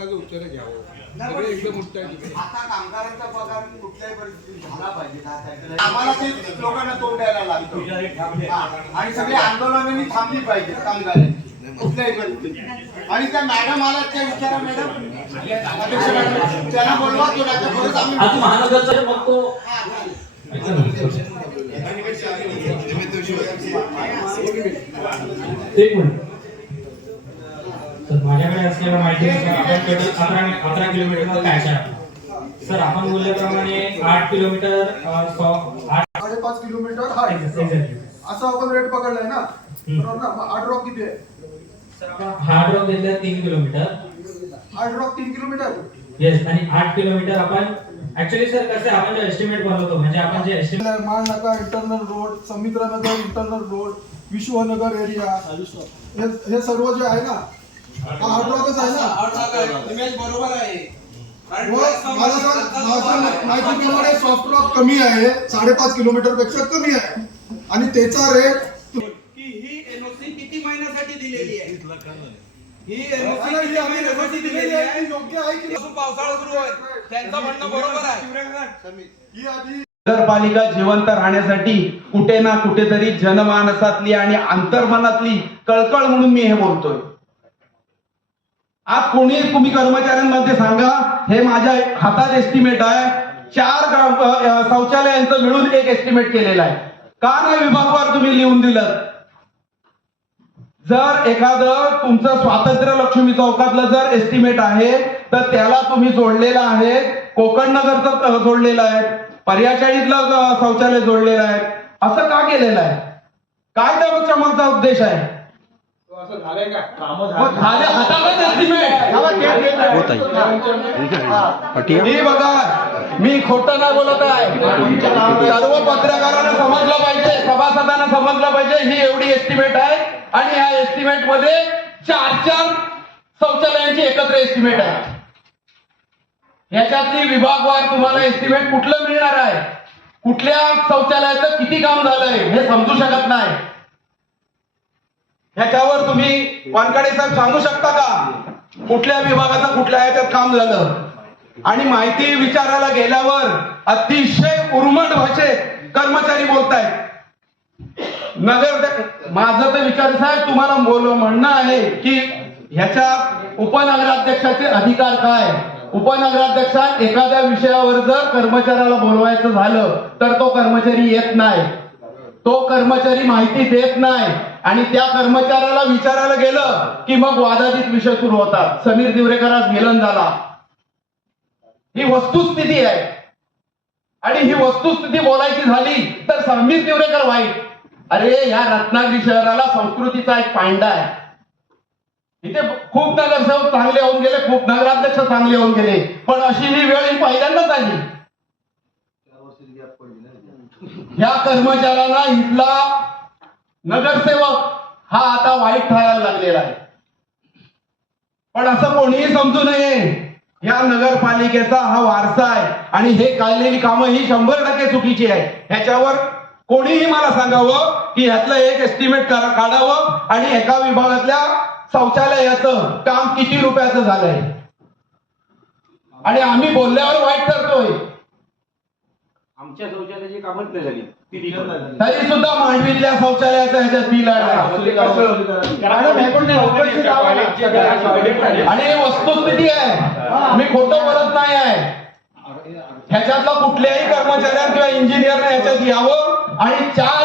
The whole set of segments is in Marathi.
प्रश्नाचं उत्तर घ्यावं. सगळे एकदम उत्तर आता कामगारांचा पगार कुठल्याही परिस्थितीत झाला पाहिजे. आम्हाला ते लोकांना तोंड द्यायला लागतो आणि सगळे आंदोलनांनी थांबली पाहिजे कामगारांची कुठल्याही परिस्थितीत. आणि त्या मॅडम आल्या त्या विचारा मॅडम अध्यक्ष मॅडम त्यांना बोलवा तो परत आम्ही महानगरचा बघतो. एक मिनिट सर, माझ्याकडे असलेल्या माहितीनुसार आपण 11 किलोमीटरचा पॅच आहे सर. आपण बोलल्याप्रमाणे 8 किलोमीटर 5.5 किलोमीटर हा असं आपण रेट पकडलाय ना, बरोबर ना. हार्ड रॉक किती आहे? हार्ड रॉक घेतला 3 kilometre. Hard rock 3 kilometre yes. आणि 8 किलोमीटर आपण ऍक्च्युअली सर कसं आपण जो एस्टिमेट बनवतो म्हणजे आपण जे estimate Malnaka internal road, Samudranagar internal road, Vishwanagar area हे सर्व जे आहे ना हा हार्ड रॉकच आहे ना. बरोबर आहे. माझ्या माहितीप्रमाणे सॉफ्ट रॉक कमी आहे, 5.5 किलोमीटर पेक्षा कमी आहे. आणि त्याचा रेट की ही एनओसी किती महिन्यासाठी दिलेली आहे? ही एनओसी दिलेली आहे योग्य आहे की पावसाळा सुरू आहे त्यांचं म्हणणं बरोबर आहे. ही आधी नगरपालिका जिवंत राहण्यासाठी कुठे ना कुठेतरी जनमानसातली आणि अंतर्मनातली कळकळ म्हणून मी हे बोलतोय. आज कोणी तुम्ही कर्मचाऱ्यांमध्ये सांगा, हे माझ्या हातात एस्टिमेट आहे, 4 शौचालयांचं मिळून एक एस्टिमेट केलेला आहे. का नाही विभागवार तुम्ही लिहून दिलं? जर एखादं तुमचं स्वातंत्र्य लक्ष्मी चौकातलं जर एस्टिमेट आहे तर त्याला तुम्ही जोडलेलं आहे, कोकण नगरचं जोडलेलं आहे, पर्याचाळीतलं शौचालय जोडलेलं आहे. असं का केलेलं आहे? काय त्याच्या मागचा उद्देश आहे? मी बघा, मी खोटं नाही बोलत आहे. सर्व पत्रकारांना समजलं पाहिजे, सभासदांना समजलं पाहिजे ही एवढी एस्टिमेट आहे. आणि ह्या एस्टिमेट मध्ये 4 शौचालयांची एकत्र एस्टिमेट आहे. याच्यातली विभागवार तुम्हाला एस्टिमेट कुठलं मिळणार आहे? कुठल्या शौचालयाचं किती काम झालंय हे समजू शकत नाही. ह्याच्यावर तुम्ही वानकडे साहेब सांगू शकता का कुठल्या विभागाचं कुठल्या ह्याच्यात काम झालं? आणि माहिती विचारायला गेल्यावर अतिशय उर्मट भाषेत कर्मचारी बोलतायत. माझं तर विचार साहेब तुम्हाला म्हणणं आहे की ह्याच्यात उपनगराध्यक्षाचे अधिकार काय? उपनगराध्यक्षा एखाद्या विषयावर जर कर्मचाऱ्याला बोलवायचं झालं तर तो कर्मचारी येत नाही, तो कर्मचारी माहिती देत नाही. आणि त्या कर्मचाऱ्याला विचारायला गेलं की मग वादातीत विषय सुरू होतात. समीर दिवरेकर आज विलन झाला. ही वस्तुस्थिती आहे. आणि ही वस्तुस्थिती बोलायची झाली तर समीर दिवरेकर वाईट. अरे ह्या रत्नागिरी शहराला संस्कृतीचा एक पांडा आहे. इथे खूप नगरसेवक चांगले होऊन गेले, खूप नगराध्यक्ष चांगले होऊन गेले, पण अशी ही वेळ ही पहिल्यांदाच आली. या कर्मचाऱ्यांना इथला नगरसेवक हा आता वाईट ठरायला लागलेला आहे. पण असं कोणीही समजू नये, या नगरपालिकेचा हा वारसा आहे आणि हे काढलेली कामं ही 100% चुकीची आहे. ह्याच्यावर कोणीही मला सांगावं की ह्यातलं एक एस्टिमेट काढावं आणि एका विभागातल्या शौचालयाचं काम किती रुपयाचं झालंय आणि आम्ही बोलल्यावर वाईट करतोय. आमच्या शौचालयाची कामच नाही झाली तरी सुद्धा मांडवीतल्या शौचालयाचं ह्याच्यात बिल आहे. आणि वस्तुस्थिती आहे, मी खोटं बोलत नाही आहे. ह्याच्यातला कुठल्याही कर्मचाऱ्यां किंवा इंजिनियरने ह्याच्यात यावं आणि 4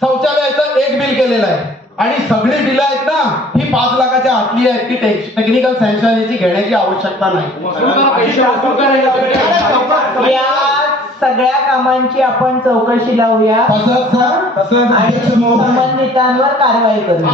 शौचालयाचं एक बिल केलेलं आहे. आणि सगळी बिलं आहेत ना ही 5 लाखाच्या आतली आहेत की टेक्निकल सँक्शन घेण्याची आवश्यकता नाही. सगळ्या कामांची आपण चौकशी लावूया आणि संबंधितांवर कारवाई करूया.